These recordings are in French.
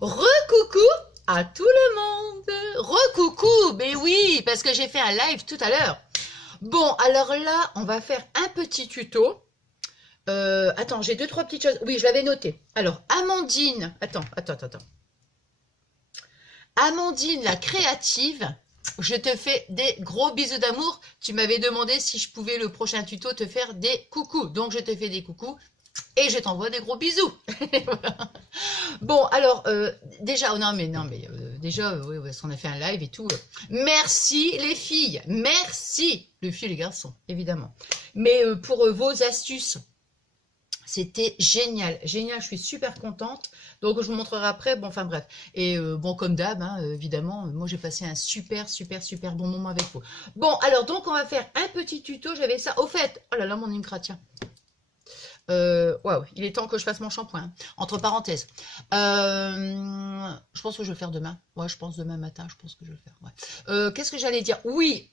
Recoucou à tout le monde. Recoucou, mais oui, parce que j'ai fait un live tout à l'heure. Bon, alors là, on va faire un petit tuto. Attends, j'ai deux, trois petites choses. Oui, je l'avais noté. Alors, Amandine, attends. Amandine, la créative, je te fais des gros bisous d'amour. Tu m'avais demandé si je pouvais le prochain tuto te faire des coucous. Donc, je te fais des coucous et je t'envoie des gros bisous. Voilà. Bon, alors, déjà, oh déjà, oui, parce qu'on a fait un live et tout. Merci les filles, merci les filles et les garçons, évidemment. Mais pour vos astuces, c'était génial, génial, je suis super contente. Donc, je vous montrerai après, bon, enfin bref. Et bon, comme d'hab, hein, évidemment, moi j'ai passé un super bon moment avec vous. Bon, alors, donc, on va faire un petit tuto, j'avais ça. Au fait, oh là là, mon Imcra, tiens. Waouh, il est temps que je fasse mon shampoing. Hein. Entre parenthèses. Je pense que je vais le faire demain. Ouais, je pense demain matin, je pense que je vais le faire. Ouais. Qu'est-ce que j'allais dire? Oui.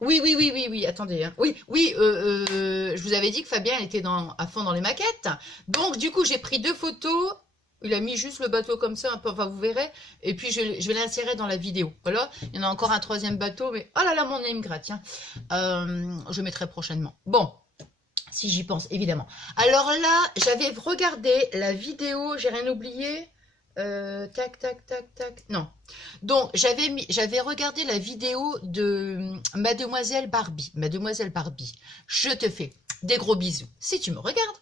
Oui. Attendez. Hein. Oui. Je vous avais dit que Fabien était à fond dans les maquettes. Donc, du coup, j'ai pris deux photos. Il a mis juste le bateau comme ça, un peu, enfin vous verrez. Et puis je vais l'insérer dans la vidéo. Voilà. Il y en a encore un troisième bateau, mais oh là là, mon name gras, tiens. Je mettrai prochainement. Bon. Si j'y pense, évidemment. Alors là, j'avais regardé la vidéo, j'ai rien oublié. Tac. Non. Donc, j'avais regardé la vidéo de Mademoiselle Barbie. Mademoiselle Barbie, je te fais des gros bisous si tu me regardes.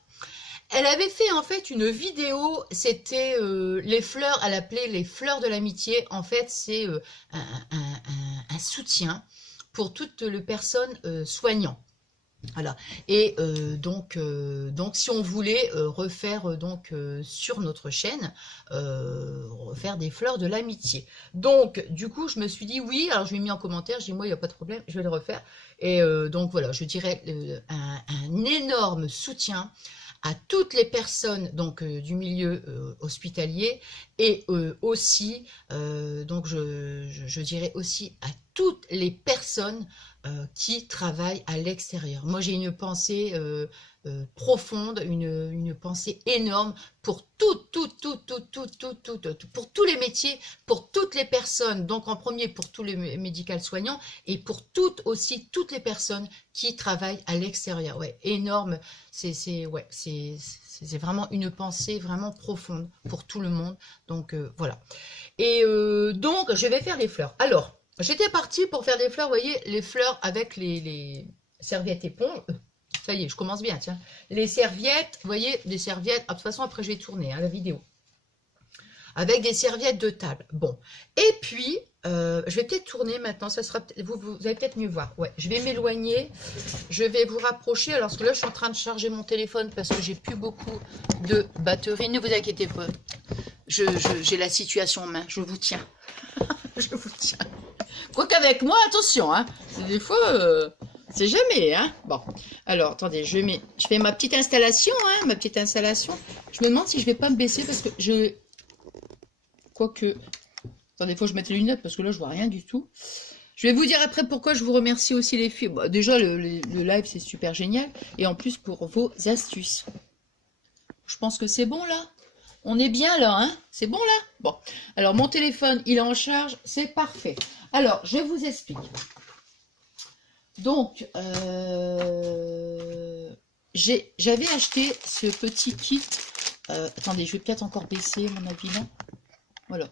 Elle avait fait en fait une vidéo, c'était les fleurs, elle appelait les fleurs de l'amitié. En fait, c'est un soutien pour toutes les personnes soignantes. Voilà. Et donc, si on voulait refaire sur notre chaîne, refaire des fleurs de l'amitié. Donc, du coup, je me suis dit oui. Alors, je lui ai mis en commentaire. Je dis moi, il n'y a pas de problème, je vais le refaire. Et donc voilà, je dirais un énorme soutien à toutes les personnes du milieu hospitalier et aussi donc je dirais aussi à toutes les personnes qui travaillent à l'extérieur. Moi j'ai une pensée profonde, une pensée énorme pour pour tous les métiers, pour toutes les personnes, donc en premier pour tous les médicaux soignants et pour toutes les personnes qui travaillent à l'extérieur. Ouais, énorme, c'est vraiment une pensée vraiment profonde pour tout le monde. Donc voilà. Et donc je vais faire les fleurs. Alors, j'étais partie pour faire des fleurs, vous voyez, les fleurs avec les serviettes éponges. Ça y est, je commence bien, tiens. Les serviettes, vous voyez, des serviettes. Ah, de toute façon, après, je vais tourner la vidéo. Avec des serviettes de table. Bon. Et puis, je vais peut-être tourner maintenant. Ça sera, vous allez peut-être mieux voir. Ouais, je vais m'éloigner. Je vais vous rapprocher. Alors, parce que là, je suis en train de charger mon téléphone parce que j'ai plus beaucoup de batterie. Ne vous inquiétez pas. J'ai la situation en main. Je vous tiens. Je vous tiens. Quoique avec moi, attention, hein. Des fois... c'est jamais, hein. Bon, alors, attendez, je fais ma petite installation, hein, ma petite installation. Je me demande si je vais pas me baisser parce que Quoique... Attendez, il faut que je mette les lunettes parce que là, je vois rien du tout. Je vais vous dire après pourquoi je vous remercie aussi les filles. Bon, déjà, le live, c'est super génial. Et en plus, pour vos astuces. Je pense que c'est bon, là. On est bien, là, hein. C'est bon, là. Bon, alors, mon téléphone, il est en charge. C'est parfait. Alors, je vous explique. Donc, j'avais acheté ce petit kit. Attendez, je vais peut-être encore baisser mon avis là. Voilà.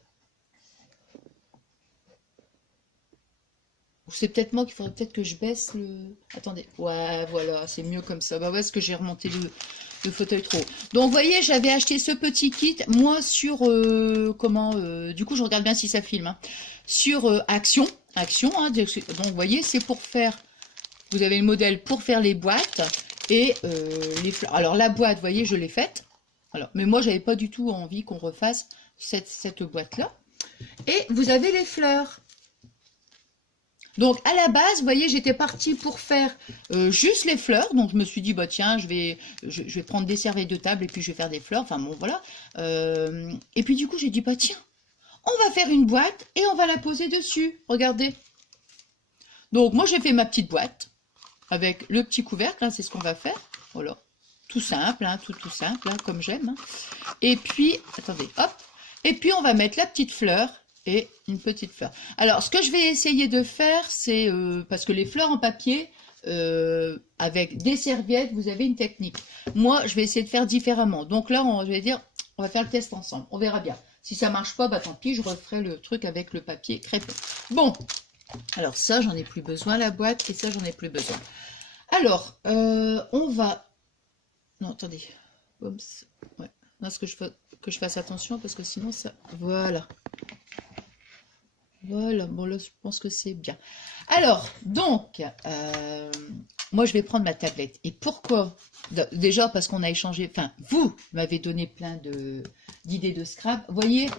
C'est peut-être moi qu'il faudrait peut-être que je baisse le... Attendez. Ouais, voilà, c'est mieux comme ça. Bah ouais, parce que j'ai remonté le fauteuil trop haut. Donc, vous voyez, j'avais acheté ce petit kit. Moi, sur... du coup, je regarde bien si ça filme. Hein, sur Action. Action, hein, donc, vous voyez, c'est pour faire... Vous avez le modèle pour faire les boîtes et les fleurs. Alors, la boîte, vous voyez, je l'ai faite. Alors, mais moi, j'avais pas du tout envie qu'on refasse cette boîte-là. Et vous avez les fleurs. Donc, à la base, vous voyez, j'étais partie pour faire juste les fleurs. Donc, je me suis dit, bah tiens, je vais prendre des serviettes de table et puis je vais faire des fleurs. Enfin, bon, voilà. Et puis, du coup, j'ai dit, bah tiens, on va faire une boîte et on va la poser dessus. Regardez. Donc, moi, j'ai fait ma petite boîte avec le petit couvercle. Hein, c'est ce qu'on va faire. Voilà. tout simple, hein, tout simple, hein, comme j'aime. Hein. Et puis, attendez, hop. Et puis, on va mettre la petite fleur et une petite fleur. Alors, ce que je vais essayer de faire, c'est, parce que les fleurs en papier, avec des serviettes, vous avez une technique. Moi, je vais essayer de faire différemment. Donc là, je vais dire, on va faire le test ensemble. On verra bien. Si ça marche pas, bah tant pis, je referai le truc avec le papier crêpé. Bon, alors ça, j'en ai plus besoin, la boîte, et ça, j'en ai plus besoin. Alors, on va... Non, attendez. Oups. Ouais. Non, que je fasse attention, parce que sinon, ça... Voilà. Voilà, bon là, je pense que c'est bien. Alors, donc, moi, je vais prendre ma tablette. Et pourquoi? Déjà, parce qu'on a échangé... Enfin, vous m'avez donné plein d'idées de scrap. Vous voyez,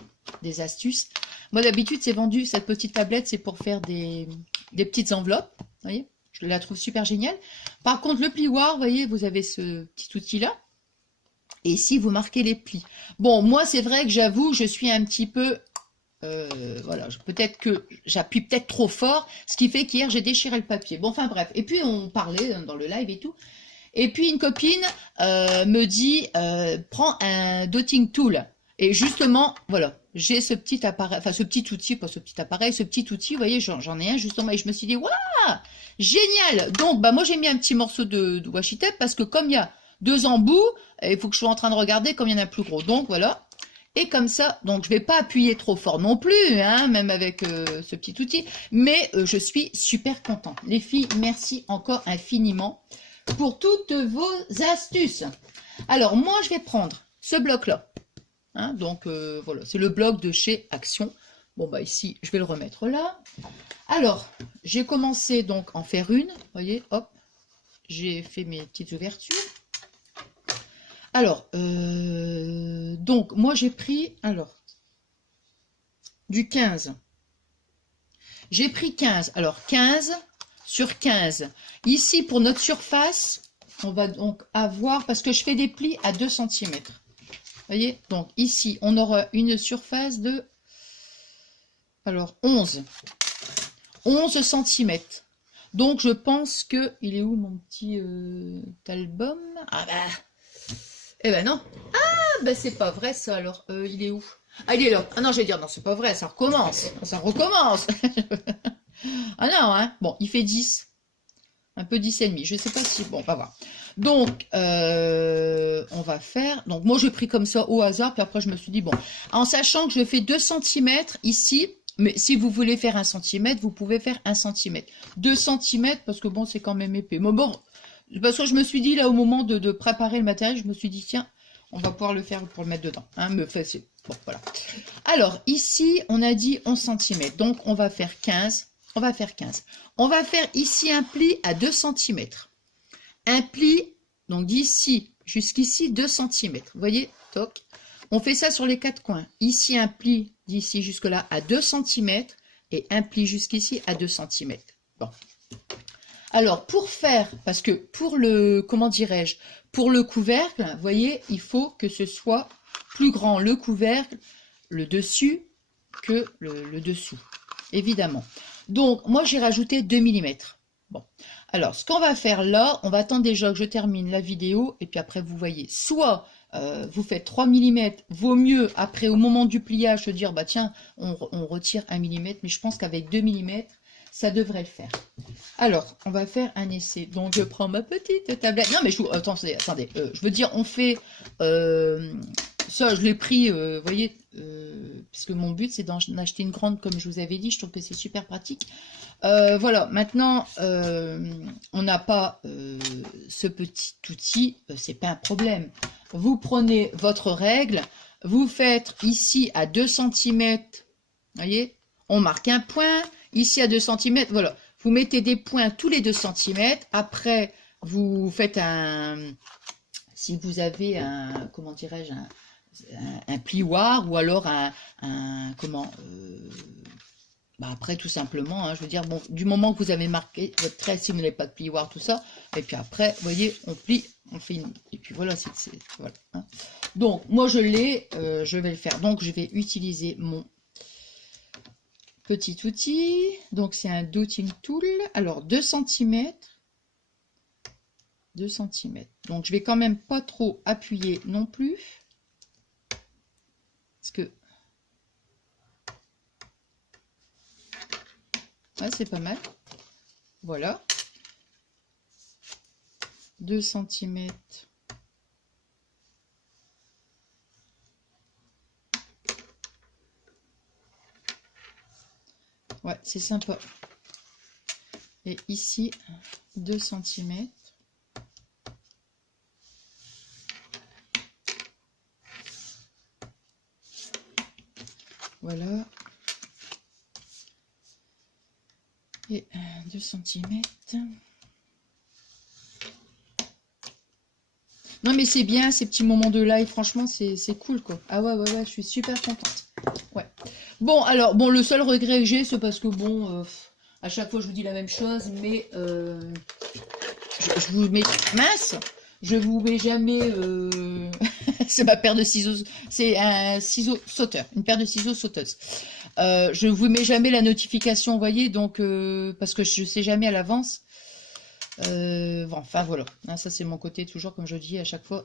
des astuces. Moi, d'habitude, c'est vendu, cette petite tablette, c'est pour faire des petites enveloppes. Vous voyez, je la trouve super géniale. Par contre, le plioir, vous voyez, vous avez ce petit outil-là. Et ici, vous marquez les plis. Bon, moi, c'est vrai que j'avoue, je suis un petit peu... voilà, peut-être que j'appuie peut-être trop fort, ce qui fait qu'hier, j'ai déchiré le papier. Bon, enfin bref. Et puis, on parlait dans le live et tout. Et puis, une copine me dit, prends un dotting tool. Et justement, voilà, j'ai ce petit appareil, enfin ce petit outil, pas ce petit appareil, ce petit outil, vous voyez, j'en ai un justement, et je me suis dit, waouh, génial. Donc, bah moi j'ai mis un petit morceau de washi tape parce que comme il y a 2 embouts, il faut que je sois en train de regarder comme il y en a plus gros. Donc voilà, et comme ça, donc je vais pas appuyer trop fort non plus, hein, même avec ce petit outil, mais je suis super contente. Les filles, merci encore infiniment pour toutes vos astuces. Alors moi je vais prendre ce bloc-là. Hein, donc voilà, c'est le bloc de chez Action. Bon bah ici, je vais le remettre là. Alors, j'ai commencé donc en faire une. Vous voyez, hop, j'ai fait mes petites ouvertures. Alors, donc moi j'ai pris, alors, du 15. J'ai pris 15. Alors 15 sur 15. Ici pour notre surface, on va donc avoir, parce que je fais des plis à 2 cm. Voyez, donc ici, on aura une surface de, alors, 11 cm. Donc, je pense que, il est où mon petit album? Ah bah, eh ben non. Ah, bah c'est pas vrai ça, alors, il est où? Ah, il est là. Ah non, je vais dire, non, c'est pas vrai, ça recommence. Ça recommence. Ah non, hein. Bon, il fait 10. Un peu 10,5. Je sais pas si, bon, on va voir. Donc, on va faire... Donc, moi, j'ai pris comme ça au hasard. Puis après, je me suis dit, bon, en sachant que je fais 2 cm ici, mais si vous voulez faire 1 cm, vous pouvez faire 1 cm. 2 cm, parce que bon, c'est quand même épais. Mais bon, parce que je me suis dit, là, au moment de préparer le matériel, je me suis dit, tiens, on va pouvoir le faire pour le mettre dedans. Hein, bon, voilà. Alors, ici, on a dit 11 cm. Donc, on va faire 15. On va faire 15. On va faire ici un pli à 2 cm. Un pli, donc d'ici jusqu'ici, 2 cm. Vous voyez, toc. On fait ça sur les 4 coins. Ici, un pli d'ici jusque-là à 2 cm et un pli jusqu'ici à 2 cm. Bon. Alors, pour faire, parce que pour le, comment dirais-je, pour le couvercle, vous voyez, il faut que ce soit plus grand le couvercle, le dessus, que le dessous, évidemment. Donc, moi, j'ai rajouté 2 mm. Bon, alors, ce qu'on va faire là, on va attendre déjà que je termine la vidéo, et puis après, vous voyez, soit vous faites 3 mm, vaut mieux, après, au moment du pliage, se dire, bah tiens, on retire 1 mm, mais je pense qu'avec 2 mm, ça devrait le faire. Alors, on va faire un essai. Donc, je prends ma petite tablette. Non, mais attendez, je veux dire, on fait... ça, je l'ai pris, vous voyez, puisque mon but, c'est d'en acheter une grande, comme je vous avais dit. Je trouve que c'est super pratique. Voilà, maintenant, on n'a pas ce petit outil. C'est pas un problème. Vous prenez votre règle. Vous faites ici à 2 cm. Vous voyez, on marque un point. Ici à 2 cm, voilà. Vous mettez des points tous les 2 cm. Après, vous faites un... Si vous avez un... Comment dirais-je, un plioir ou alors comment... bah après, tout simplement, hein, je veux dire, bon, du moment que vous avez marqué votre trait, si vous n'avez pas de plioir, tout ça, et puis après, vous voyez, on plie, on fait une... Et puis voilà, voilà, hein. Donc, moi, je l'ai, je vais le faire. Donc, je vais utiliser mon petit outil. Donc, c'est un dotting tool. Alors, 2 cm. 2 cm. Donc, je vais quand même pas trop appuyer non plus. Parce que... Ouais, c'est pas mal. Voilà. 2 cm. Ouais, c'est sympa. Et ici, 2 cm. Voilà. Et 2 cm. Non mais c'est bien ces petits moments de live, franchement c'est cool quoi. Ah ouais, je suis super contente. Ouais. Bon alors, bon le seul regret que j'ai c'est parce que bon, à chaque fois je vous dis la même chose, mais je vous mets... Mince, je vous mets jamais... c'est ma paire de ciseaux, c'est un ciseau sauteur, une paire de ciseaux sauteuse. Je vous mets jamais la notification, vous voyez, donc parce que je sais jamais à l'avance. Bon, enfin voilà, hein, ça c'est mon côté toujours comme je dis à chaque fois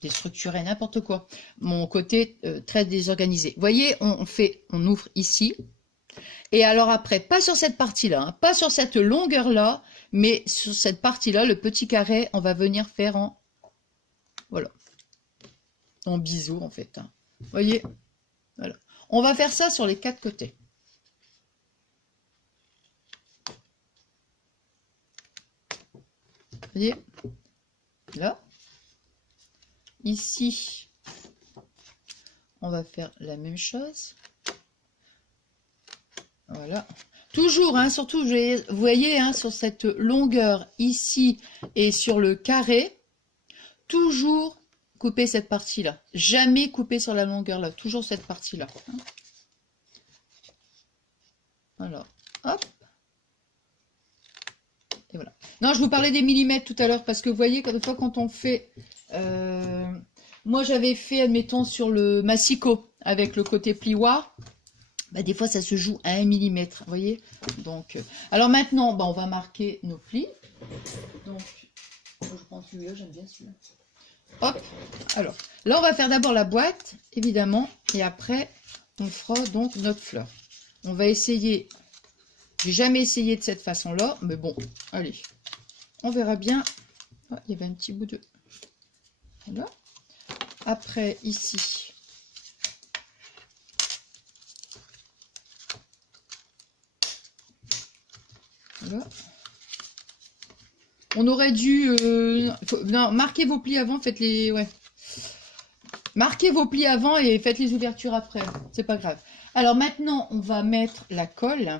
déstructuré, n'importe quoi, mon côté très désorganisé. Vous voyez, on ouvre ici et alors après pas sur cette partie là, hein, pas sur cette longueur là, mais sur cette partie là, le petit carré, on va venir faire en voilà, en biseau en fait, hein. Vous voyez, voilà, on va faire ça sur les 4 côtés. Vous voyez, là, ici, on va faire la même chose. Voilà. Toujours, hein, surtout, vous voyez, hein, sur cette longueur ici et sur le carré, toujours couper cette partie-là. Jamais couper sur la longueur là, toujours cette partie-là. Alors, hop. Et voilà. Non, je vous parlais des millimètres tout à l'heure parce que vous voyez, quand on fait... moi, j'avais fait, admettons, sur le massicot avec le côté plioir. Bah, des fois, ça se joue à 1 mm. Vous voyez, donc... alors maintenant, bah, on va marquer nos plis. Donc, je prends celui-là, j'aime bien celui-là. Hop. Alors, là, on va faire d'abord la boîte, évidemment. Et après, on fera donc notre fleur. On va essayer... J'ai jamais essayé de cette façon-là, mais bon, allez, on verra bien. Oh, il y avait un petit bout de... Voilà. Après, ici. Voilà. On aurait dû... non, marquez vos plis avant, faites-les... Ouais. Marquez vos plis avant et faites les ouvertures après. C'est pas grave. Alors maintenant, on va mettre la colle.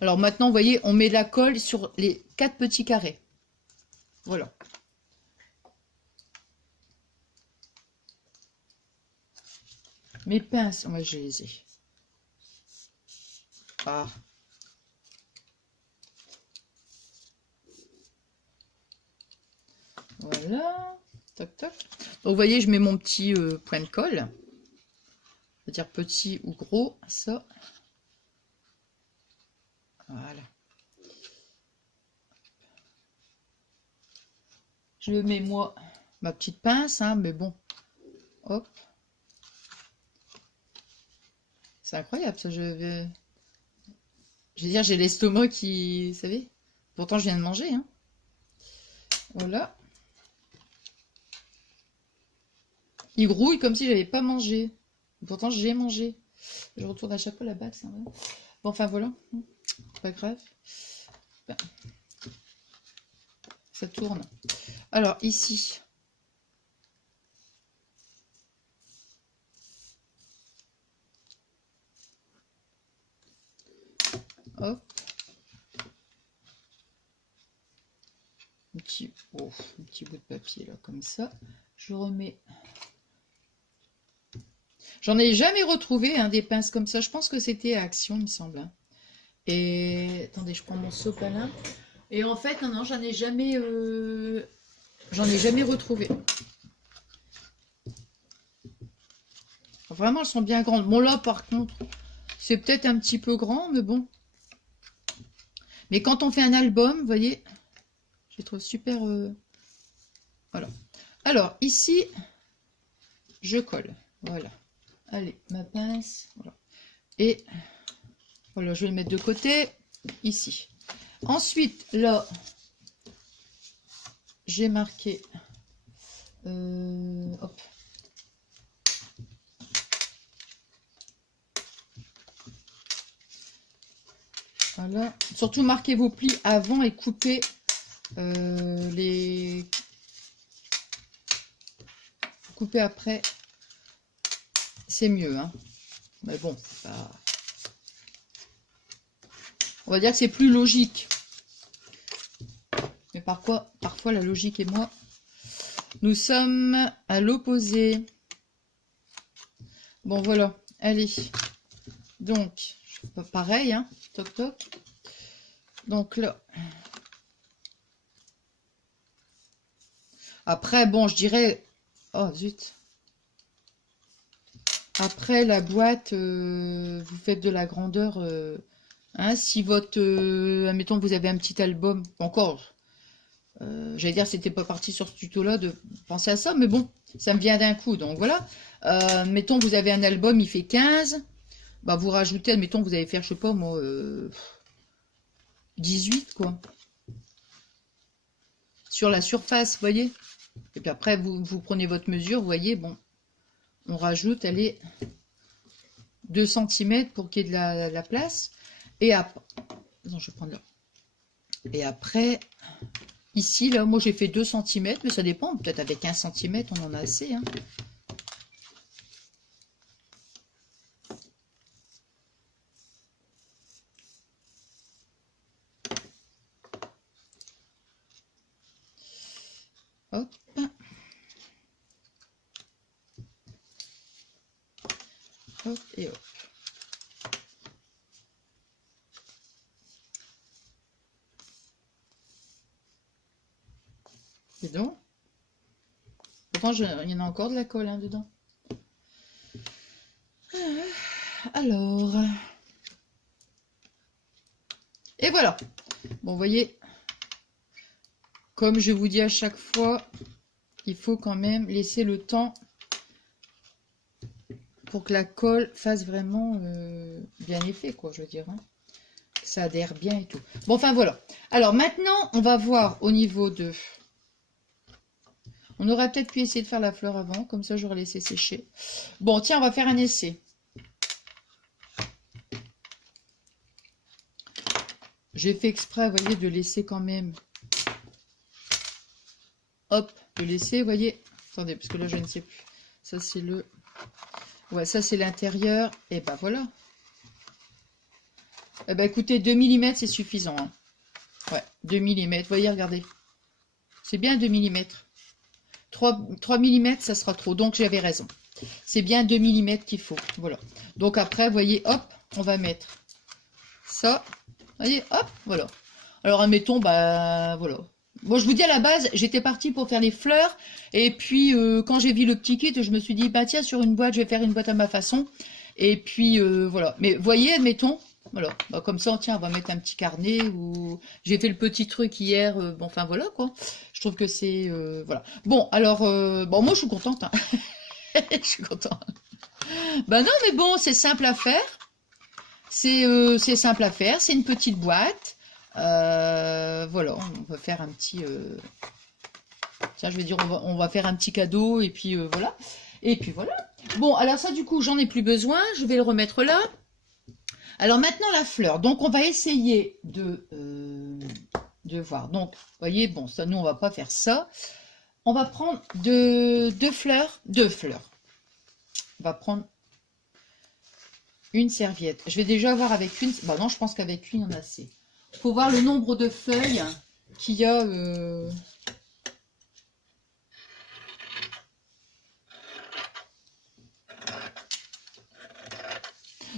Alors maintenant, vous voyez, on met la colle sur les 4 petits carrés. Voilà. Mes pinces, moi je les ai. Ah. Voilà. Toc, toc. Donc vous voyez, je mets mon petit point de colle. C'est-à-dire petit ou gros, ça. Voilà. Je mets moi ma petite pince, hein, mais bon. Hop. C'est incroyable ça, je veux dire, j'ai l'estomac qui... Vous savez? Pourtant, je viens de manger, hein. Voilà. Il grouille comme si j'avais pas mangé. Pourtant, j'ai mangé. Je retourne à chaque fois la bague, c'est vrai. Bon, enfin, voilà. Pas grave. Ben, ça tourne. Alors, ici. Hop. Un petit bout de papier, là, comme ça. Je remets... J'en ai jamais retrouvé hein, des pinces comme ça. Je pense que c'était à Action, il me semble. Hein. Et attendez, je prends mon sopalin. Et en fait, non, j'en ai jamais retrouvé. Vraiment, elles sont bien grandes. Bon, là, par contre, c'est peut-être un petit peu grand, mais bon. Mais quand on fait un album, vous voyez, je les trouve super... Voilà. Alors, ici, je colle. Voilà. Allez, ma pince. Voilà. Et voilà, je vais le mettre de côté, ici. Ensuite, là, j'ai marqué... hop. Voilà. Surtout, marquez vos plis avant et coupez les... Couper après, c'est mieux, hein. Mais bon, c'est pas... On va dire que c'est plus logique. Mais parfois la logique et moi, nous sommes à l'opposé. Bon, voilà. Allez. Donc, pareil, hein. Toc, toc. Donc là. Après, bon, je dirais... Oh, zut. Après, la boîte, vous faites de la grandeur... Hein, si votre... admettons que vous avez un petit album... Encore... j'allais dire, c'était pas parti sur ce tuto-là de penser à ça, mais bon, ça me vient d'un coup, donc voilà. Mettons, vous avez un album, il fait 15, bah vous rajoutez, admettons, vous allez faire, je sais pas, moi, 18, quoi. Sur la surface, vous voyez. Et puis après, vous prenez votre mesure, vous voyez, bon, on rajoute, allez, 2 cm pour qu'il y ait de la place. Et après, non, je vais prendre là. Et après... Ici, là, moi, j'ai fait 2 cm, mais ça dépend. Peut-être avec 1 cm, on en a assez. Hein. Hop. Hop et hop. C'est donc. Pourtant, il y en a encore de la colle hein, dedans. Alors. Et voilà. Bon, vous voyez, comme je vous dis à chaque fois, il faut quand même laisser le temps pour que la colle fasse vraiment bien effet, quoi, je veux dire. Hein. Que ça adhère bien et tout. Bon, enfin, voilà. Alors, maintenant, on va voir au niveau de... On aurait peut-être pu essayer de faire la fleur avant, comme ça j'aurais laissé sécher. Bon, tiens, on va faire un essai. J'ai fait exprès, vous voyez, de laisser quand même... Hop, de laisser, vous voyez... Attendez, parce que là, je ne sais plus. Ça, c'est le... Ouais, ça, c'est l'intérieur. Et ben, voilà. Eh ben, écoutez, 2 mm, c'est suffisant. Hein. Ouais, 2 mm. Vous voyez, regardez. C'est bien 2 mm. 3 mm, ça sera trop. Donc, j'avais raison. C'est bien 2 mm qu'il faut. Voilà. Donc, après, vous voyez, hop, on va mettre ça. Vous voyez, hop, voilà. Alors, admettons, bah, voilà. Bon, je vous dis, à la base, j'étais partie pour faire les fleurs. Et puis, quand j'ai vu le petit kit, je me suis dit, bah, tiens, sur une boîte, je vais faire une boîte à ma façon. Et puis, voilà. Mais, voyez, admettons, voilà. Bah, comme ça, tiens, on va mettre un petit carnet. Ou j'ai fait le petit truc hier. Bon, enfin, voilà, quoi. Je trouve que c'est... voilà. Bon, alors, bon, moi, je suis contente. Hein. Je suis contente. Bah non, mais bon, c'est simple à faire. C'est simple à faire. C'est une petite boîte. Voilà, on va faire un petit... Tiens, je vais dire, on va faire un petit cadeau. Et puis, voilà. Et puis, voilà. Bon, alors ça, du coup, j'en ai plus besoin. Je vais le remettre là. Alors, maintenant, la fleur. Donc, on va essayer de voir. Donc, vous voyez, bon, ça, nous, on va pas faire ça. On va prendre deux fleurs. On va prendre une serviette. Je vais déjà voir avec une. Bah non, je pense qu'avec une, il y en a assez. Il faut voir le nombre de feuilles qu'il y a.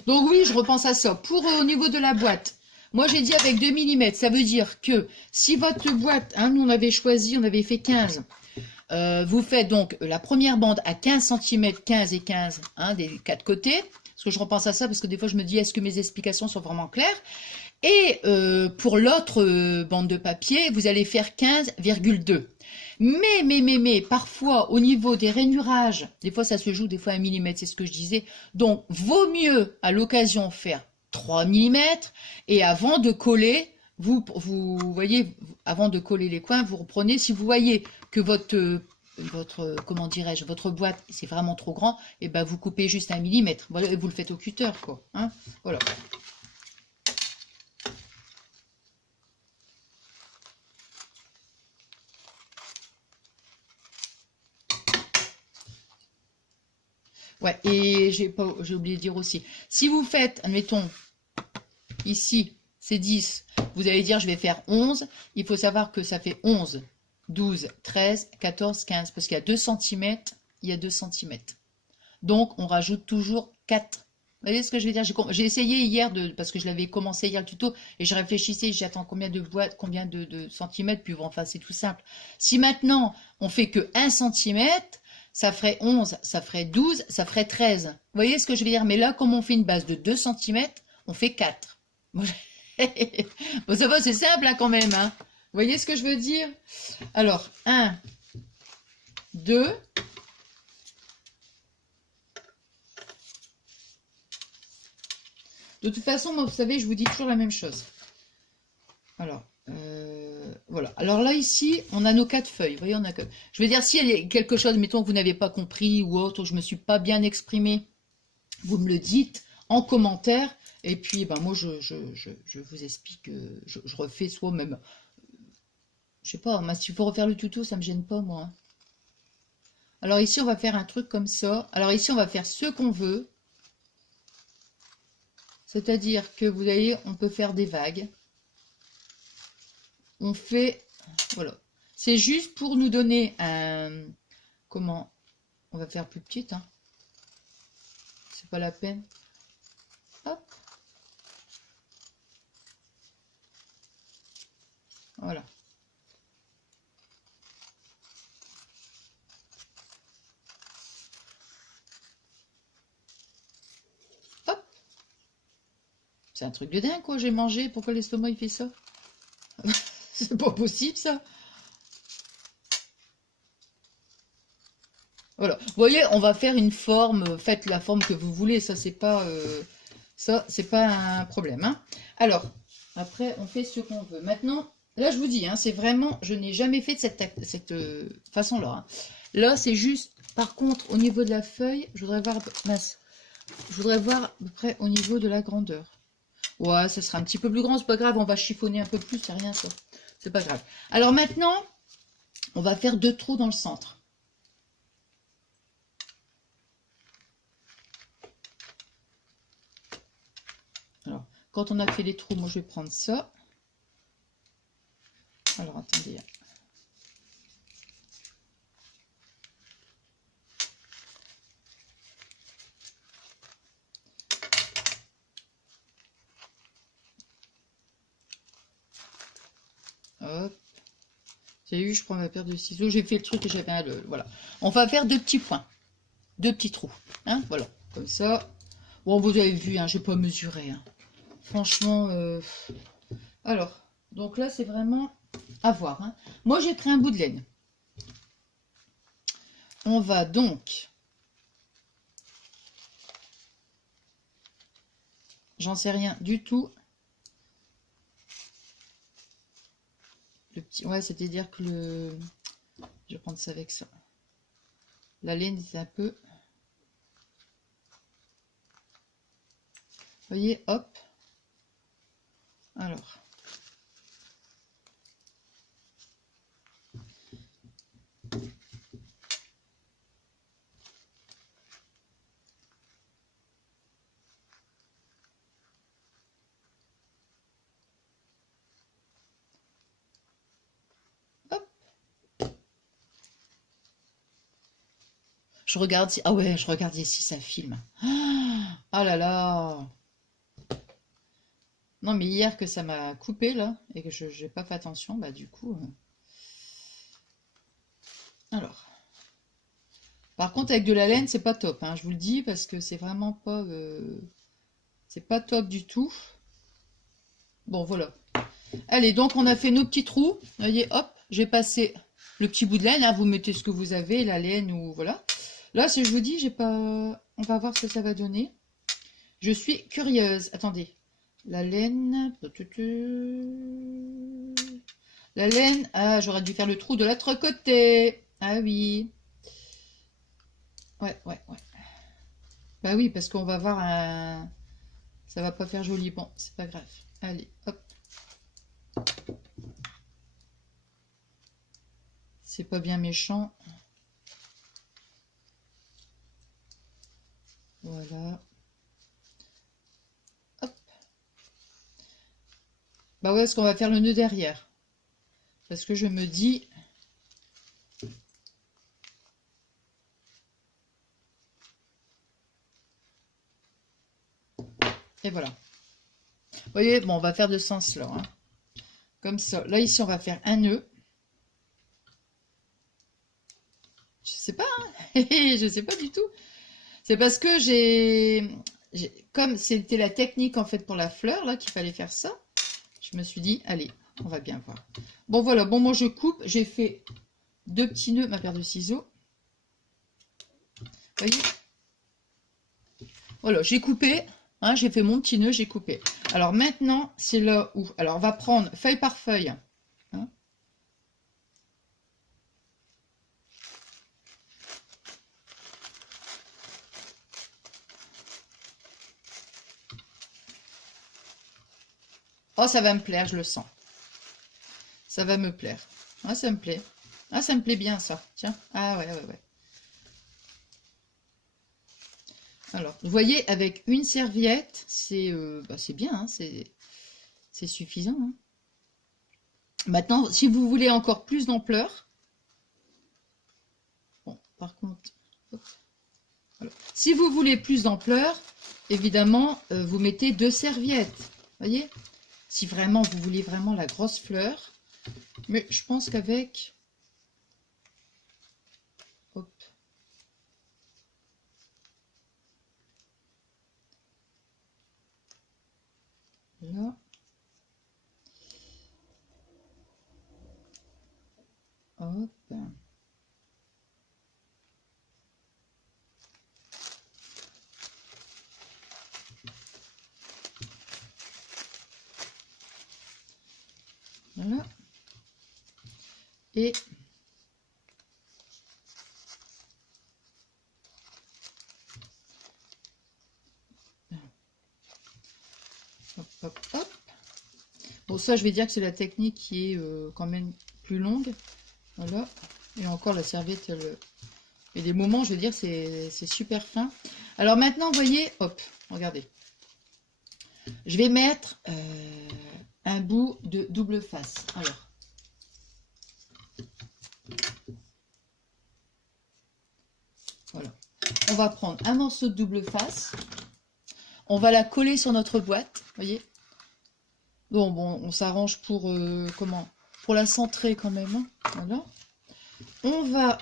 Donc oui, je repense à ça. Pour au niveau de la boîte, moi j'ai dit avec 2 mm. Ça veut dire que si votre boîte, hein, nous on avait choisi, on avait fait 15. Vous faites donc la première bande à 15 cm, 15 et 15, hein, des 4 côtés. Parce que je repense à ça, parce que des fois je me dis, est-ce que mes explications sont vraiment claires? Et pour l'autre bande de papier, vous allez faire 15,2. Mais, parfois, au niveau des rainurages, des fois ça se joue, des fois 1 millimètre, c'est ce que je disais. Donc, vaut mieux, à l'occasion, faire 3 millimètres. Et avant de coller, vous voyez, avant de coller les coins, vous reprenez, si vous voyez que comment dirais-je, votre boîte, c'est vraiment trop grand, et ben vous coupez juste 1 millimètre. Voilà, et vous le faites au cutter, quoi. Hein, voilà. Ouais, et j'ai oublié de dire aussi, si vous faites, admettons, ici, c'est 10, vous allez dire je vais faire 11, il faut savoir que ça fait 11, 12, 13, 14, 15, parce qu'il y a 2 cm, il y a 2 cm. Donc, on rajoute toujours 4. Vous voyez ce que je veux dire? J'ai essayé hier, parce que je l'avais commencé hier le tuto, et je réfléchissais, j'attends combien de boîtes, combien de centimètres, puis enfin, c'est tout simple. Si maintenant, on fait que 1 cm, ça ferait 11, ça ferait 12, ça ferait 13. Vous voyez ce que je veux dire? Mais là, comme on fait une base de 2 cm, on fait 4. Bon, ça va, c'est simple hein, quand même. Hein. Vous voyez ce que je veux dire? Alors, 1, 2. De toute façon, moi, vous savez, je vous dis toujours la même chose. Alors, voilà. Alors là, ici, on a nos 4 feuilles. Vous voyez, on a que... Je veux dire, s'il y a quelque chose, mettons, que vous n'avez pas compris ou autre, ou je ne me suis pas bien exprimée, vous me le dites en commentaire. Et puis, ben, moi, je vous explique, je refais soit même... Je sais pas, s'il faut refaire le tuto, ça ne me gêne pas, moi. Alors ici, on va faire un truc comme ça. Alors ici, on va faire ce qu'on veut. C'est-à-dire que, vous voyez, on peut faire des vagues. On fait... Voilà. C'est juste pour nous donner un... Comment? On va faire plus petite. Hein. C'est pas la peine. Hop. Voilà. Hop. C'est un truc de dingue, quoi. J'ai mangé. Pourquoi l'estomac, il fait ça? C'est pas possible, ça. Voilà. Vous voyez, on va faire une forme. Faites la forme que vous voulez. Ça, c'est pas un problème. Hein. Alors, après, on fait ce qu'on veut. Maintenant, là, je vous dis, hein, c'est vraiment... Je n'ai jamais fait de cette façon-là. Hein. Là, c'est juste... Par contre, au niveau de la feuille, je voudrais voir... Mince. Je voudrais voir à peu près au niveau de la grandeur. Ouais, ça sera un petit peu plus grand. C'est pas grave. On va chiffonner un peu plus. C'est rien, ça. C'est pas grave. Alors maintenant, on va faire 2 trous dans le centre. Alors, quand on a fait les trous, moi je vais prendre ça. Alors, attendez. Hop. Vous avez vu, je prends ma paire de ciseaux. J'ai fait le truc et j'avais un... Voilà. On va faire 2 petits points. 2 petits trous. Hein, voilà. Comme ça. Bon, vous avez vu, hein, je n'ai pas mesuré. Hein. Franchement... Alors, donc là, c'est vraiment à voir. Hein. Moi, j'ai pris un bout de laine. On va donc... J'en sais rien du tout. Le petit... Ouais, c'est-à-dire que le... Je vais prendre ça avec ça. La laine, c'est un peu... Vous voyez, hop. Alors. Hop. Je regarde... Ah ouais, je regarde ici, ça filme. Ah là là. Non, mais hier que ça m'a coupé, là, et que je n'ai pas fait attention, bah du coup... Alors... Par contre, avec de la laine, c'est pas top, hein, je vous le dis, parce que c'est vraiment pas... C'est pas top du tout. Bon, voilà. Allez, donc on a fait nos petits trous. Vous voyez, hop, j'ai passé le petit bout de laine. Hein, vous mettez ce que vous avez, la laine ou voilà. Là, si je vous dis, j'ai pas... On va voir ce que ça va donner. Je suis curieuse. Attendez. La laine... La laine... Ah, j'aurais dû faire le trou de l'autre côté. Ah oui. Ouais. Bah oui, parce qu'on va voir un... Ça va pas faire joli. Bon, c'est pas grave. Allez, hop. C'est pas bien méchant. Voilà. Hop. Bah ouais, est-ce qu'on va faire le nœud derrière? Parce que je me dis... Et voilà. Vous voyez, bon, on va faire de ce sens-là. Hein. Comme ça. Là, ici, on va faire un nœud. Je sais pas. Hein. Je sais pas du tout. C'est parce que comme c'était la technique, en fait, pour la fleur, là, qu'il fallait faire ça, je me suis dit, allez, on va bien voir. Bon, voilà. Bon, moi, je coupe. J'ai fait 2 petits nœuds, ma paire de ciseaux. Vous voyez? Voilà, j'ai coupé. Hein, j'ai fait mon petit nœud, j'ai coupé. Alors maintenant, c'est là où... Alors, on va prendre feuille par feuille. Hein. Oh, ça va me plaire, je le sens. Ça va me plaire. Ah, ça me plaît. Ah, ça me plaît bien, ça. Tiens. Ah, ouais. Alors, vous voyez, avec une serviette, c'est bien, hein, c'est suffisant. Hein. Maintenant, si vous voulez encore plus d'ampleur, bon, par contre, hop, voilà. Si vous voulez plus d'ampleur, évidemment, vous mettez 2 serviettes. Vous voyez? Si vraiment, vous voulez vraiment la grosse fleur, mais je pense qu'avec... Hop. Là. Hop. Voilà. Et hop. Bon, ça, je vais dire que c'est la technique qui est quand même plus longue. Voilà. Et encore, la serviette, elle... Et des moments, je veux dire, c'est super fin. Alors maintenant, vous voyez, hop, regardez. Je vais mettre un bout de double face. Alors. Voilà. On va prendre un morceau de double face. On va la coller sur notre boîte, vous voyez. Bon, on s'arrange pour comment? Pour la centrer quand même. Hein. Voilà. On va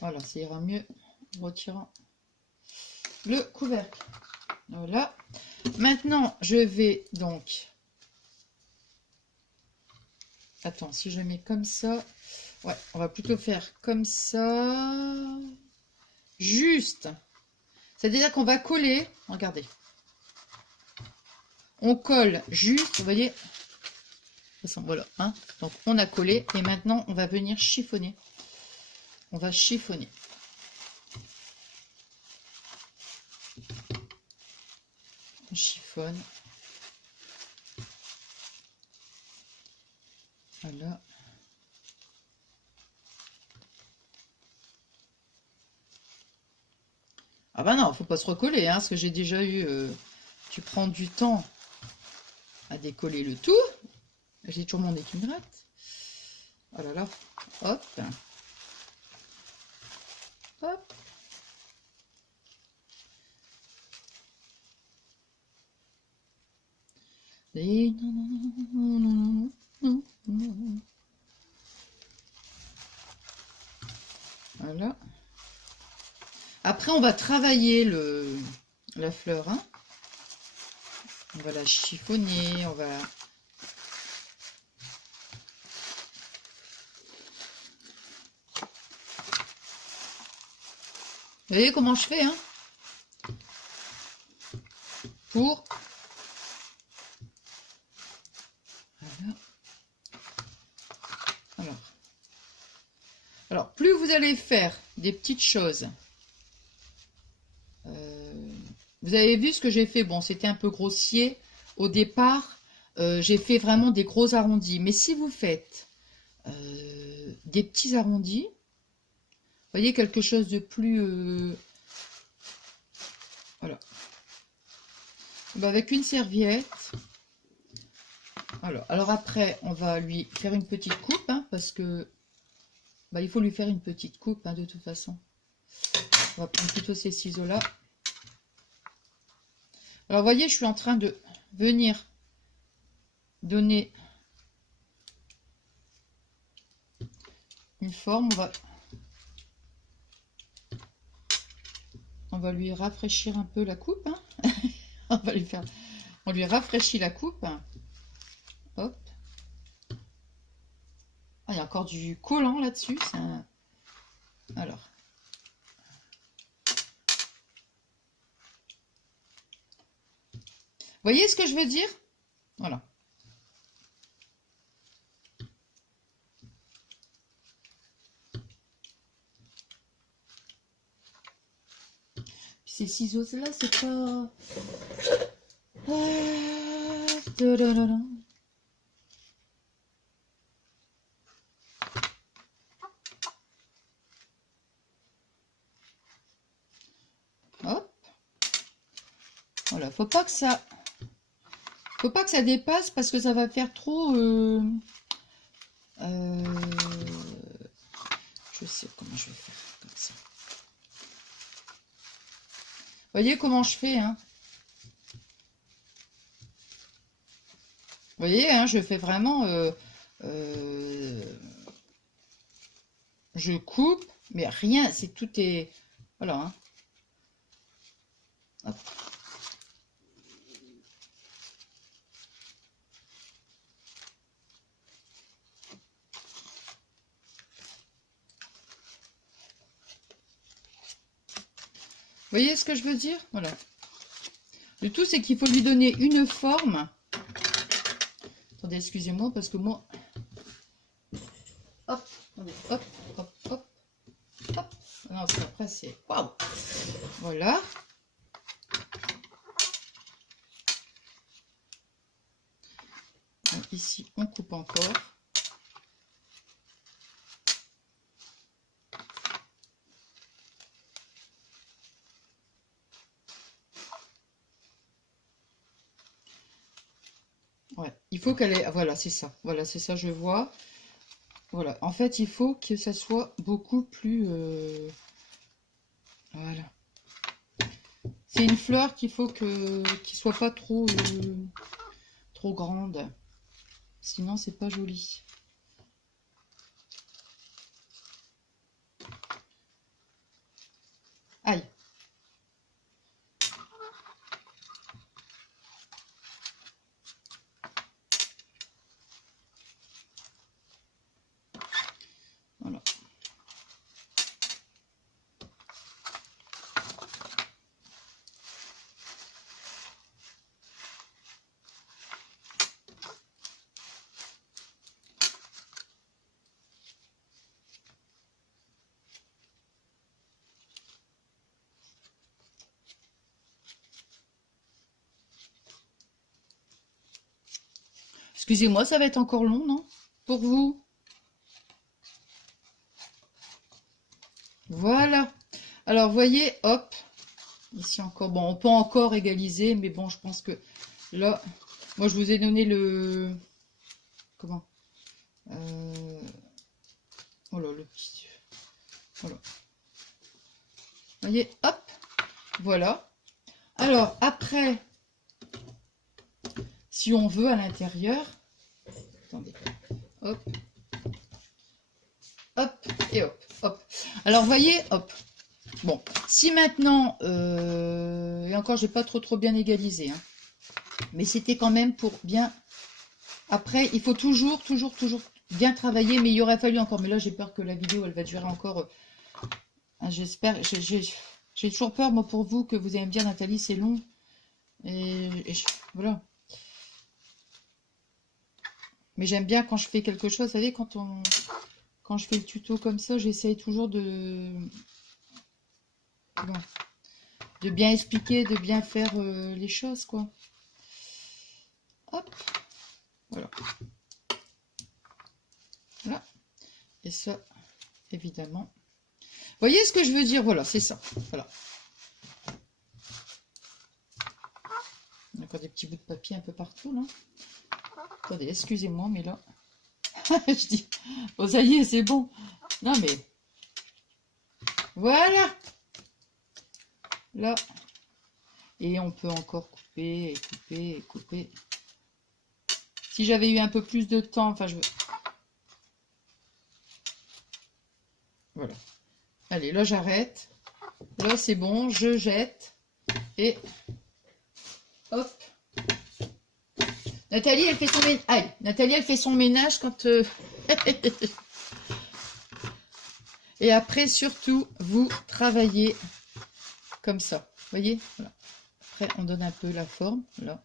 voilà, ça ira mieux en retirant le couvercle. Voilà. Maintenant, je vais donc... Attends, si je mets comme ça... Ouais, on va plutôt faire comme ça. Juste. C'est-à-dire qu'on va coller... Regardez. On colle juste, vous voyez. Voilà. Hein. Donc, on a collé. Et maintenant, on va venir chiffonner. On va chiffonner. On chiffonne. Voilà. Ah bah non, faut pas se recoller, hein, parce que j'ai déjà eu... tu prends du temps à décoller le tout. J'ai toujours mon nez qui me gratte. Oh là là. Hop. Hop. Et non. Après, on va travailler la fleur. Hein. On va la chiffonner, on va... Vous voyez comment je fais, hein? Pour... Voilà. Alors, plus vous allez faire des petites choses... vous avez vu ce que j'ai fait. Bon, c'était un peu grossier. Au départ, j'ai fait vraiment des gros arrondis. Mais si vous faites des petits arrondis, vous voyez, quelque chose de plus... voilà. Ben, avec une serviette. Alors après, on va lui faire une petite coupe, hein, parce que ben, il faut lui faire une petite coupe, hein, de toute façon. On va prendre plutôt ces ciseaux-là. Alors, vous voyez, je suis en train de venir donner une forme. On va lui rafraîchir un peu la coupe. Hein. On lui rafraîchit la coupe. Hop. Ah, il y a encore du collant là-dessus. Alors. Vous voyez ce que je veux dire? Voilà. Ces ciseaux-là, c'est pas... Hop. Voilà, faut pas que ça dépasse parce que ça va faire trop... je sais comment je vais faire comme ça. Vous voyez comment je fais, hein? Vous voyez, hein, je fais vraiment... je coupe, mais rien, c'est tout est... Voilà, hein. Hop. Vous voyez ce que je veux dire? Voilà. Le tout, c'est qu'il faut lui donner une forme. Attendez, excusez-moi, parce que moi... Hop, hop, hop, hop, hop, hop. Non, parce qu'après, c'est... Waouh! Voilà. Donc, ici, on coupe encore. Ouais, il faut qu'elle ait... Voilà, c'est ça. Voilà, c'est ça, je vois. Voilà. En fait, il faut que ça soit beaucoup plus... Voilà. C'est une fleur qu'il faut qu'il soit pas trop, trop grande. Sinon, c'est pas joli. Aïe. Voilà. Excusez-moi, ça va être encore long, non? Pour vous? Voilà. Alors, voyez, hop. Ici encore. Bon, on peut encore égaliser, mais bon, je pense que là... Moi, je vous ai donné le... Comment? Oh là, le petit... Voilà. Voyez, hop. Voilà. Alors, après... Si on veut à l'intérieur... Attendez. Hop. Hop et hop. Hop. Alors, voyez, hop. Bon, si maintenant, et encore, j'ai pas trop bien égalisé, hein, mais c'était quand même pour bien. Après, il faut toujours bien travailler, mais il y aurait fallu encore. Mais là, j'ai peur que la vidéo, elle va durer encore. J'espère. J'ai toujours peur, moi, pour vous, que vous allez me dire, Nathalie, c'est long. Voilà. Mais j'aime bien quand je fais quelque chose, vous savez, quand je fais le tuto comme ça, j'essaye toujours de bien expliquer, de bien faire les choses, quoi. Hop, voilà. Voilà. Et ça, évidemment. Vous voyez ce que je veux dire? Voilà, c'est ça. Voilà. On a encore des petits bouts de papier un peu partout, là. Attendez, excusez-moi, mais là... je dis, oh ça y est, c'est bon. Non, mais... Voilà. Là. Et on peut encore couper, et couper, et couper. Si j'avais eu un peu plus de temps, enfin, je veux... Voilà. Allez, là, j'arrête. Là, c'est bon, je jette. Et... Hop. Nathalie, elle fait son ménage. Aïe, Nathalie, elle fait son ménage quand... Et après, surtout, vous travaillez comme ça. Vous voyez? Voilà. Après, on donne un peu la forme. Là.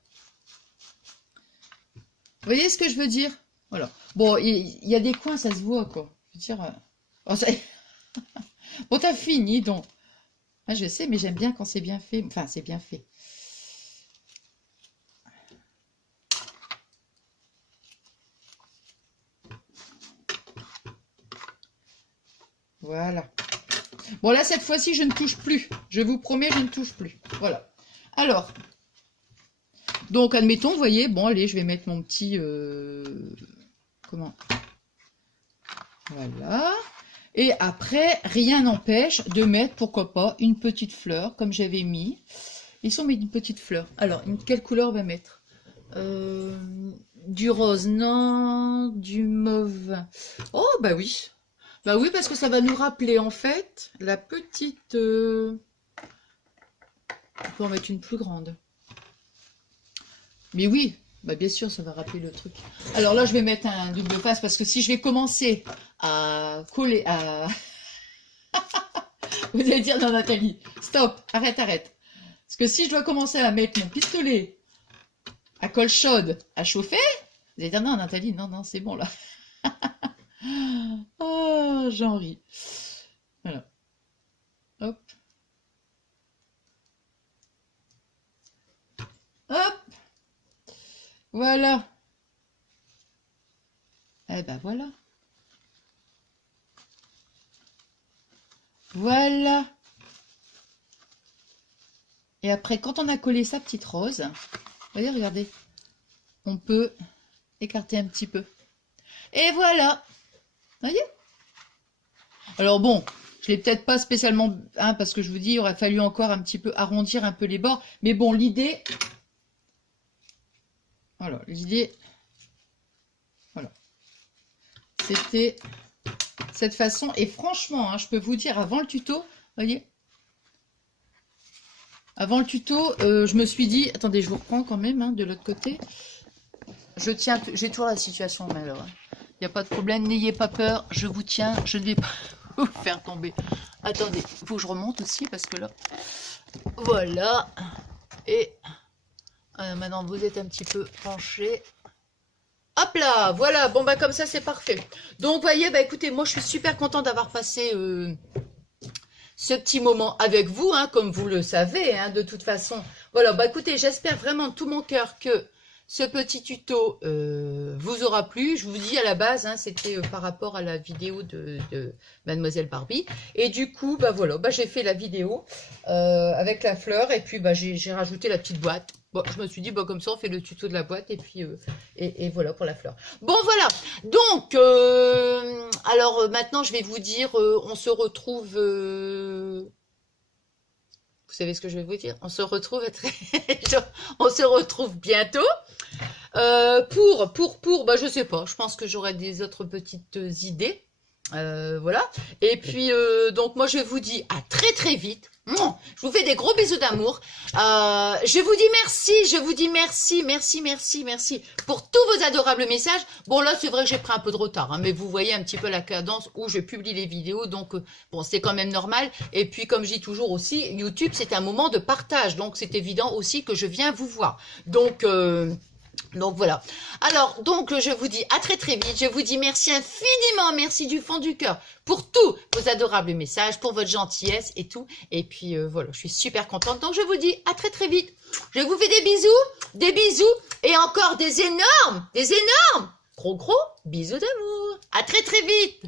Vous voyez ce que je veux dire? Voilà. Bon, il y a des coins, ça se voit, quoi. Je veux dire... Oh, ça... Bon, t'as fini, donc. Ah, je sais, mais j'aime bien quand c'est bien fait. Enfin, c'est bien fait. Voilà. Bon, là, cette fois-ci, je ne touche plus. Je vous promets, je ne touche plus. Voilà. Alors, donc, admettons, vous voyez, bon, allez, je vais mettre mon petit... Comment? Voilà. Et après, rien n'empêche de mettre, pourquoi pas, une petite fleur, comme j'avais mis. Ils sont mis une petite fleur. Alors, quelle couleur on va mettre? Du rose, non, du mauve. Oh, bah oui. Bah oui, parce que ça va nous rappeler, en fait, la petite... On peut en mettre une plus grande. Mais oui, bah bien sûr, ça va rappeler le truc. Alors là, je vais mettre un double face, parce que si je vais commencer à coller, à... Vous allez dire, non, Nathalie, stop, arrête. Parce que si je dois commencer à mettre mon pistolet à colle chaude à chauffer, vous allez dire, non, Nathalie, non, c'est bon, là. Oh, j'en ris. Voilà. Hop. Hop. Voilà. Eh ben voilà. Voilà. Et après, quand on a collé sa petite rose, voyez, regardez, on peut écarter un petit peu. Et voilà. Voyez? Alors bon, je l'ai peut-être pas spécialement, hein, parce que je vous dis, il aurait fallu encore un petit peu arrondir un peu les bords. Mais bon, l'idée, voilà, l'idée, voilà, c'était cette façon. Et franchement, hein, je peux vous dire, avant le tuto, voyez, avant le tuto, je me suis dit, attendez, je vous reprends quand même, hein, de l'autre côté. Je tiens, j'ai toujours la situation en main, alors. Il n'y a pas de problème, n'ayez pas peur, je vous tiens, je ne vais pas vous faire tomber. Attendez, il faut que je remonte aussi, parce que là, voilà. Et maintenant, vous êtes un petit peu penché. Hop là, voilà, bon bah comme ça, c'est parfait. Donc, vous voyez, bah écoutez, moi, je suis super contente d'avoir passé ce petit moment avec vous, hein, comme vous le savez, hein, de toute façon. Voilà, bah écoutez, j'espère vraiment de tout mon cœur que ce petit tuto vous aura plu. Je vous dis à la base, hein, c'était par rapport à la vidéo de Mademoiselle Barbie. Et du coup, bah voilà, bah j'ai fait la vidéo avec la fleur et puis bah j'ai rajouté la petite boîte. Bon, je me suis dit, bah comme ça, on fait le tuto de la boîte et puis et voilà pour la fleur. Bon, voilà. Donc, alors maintenant, je vais vous dire, on se retrouve... vous savez ce que je vais vous dire? On se retrouve on se retrouve bientôt. Bah je sais pas, je pense que j'aurai des autres petites idées. Voilà. Et puis, donc, moi, je vous dis à très, très vite. Je vous fais des gros bisous d'amour. Je vous dis merci, je vous dis merci, merci, merci, merci pour tous vos adorables messages. Bon, là, c'est vrai que j'ai pris un peu de retard, hein, mais vous voyez un petit peu la cadence où je publie les vidéos. Donc, bon, c'est quand même normal. Et puis, comme je dis toujours aussi, YouTube, c'est un moment de partage. Donc, c'est évident aussi que je viens vous voir. Donc voilà. Alors, donc, je vous dis à très très vite. Je vous dis merci infiniment, merci du fond du cœur pour tous vos adorables messages, pour votre gentillesse et tout. Et puis, voilà, je suis super contente. Donc, je vous dis à très très vite. Je vous fais des bisous et encore des énormes, gros bisous d'amour. À très très vite.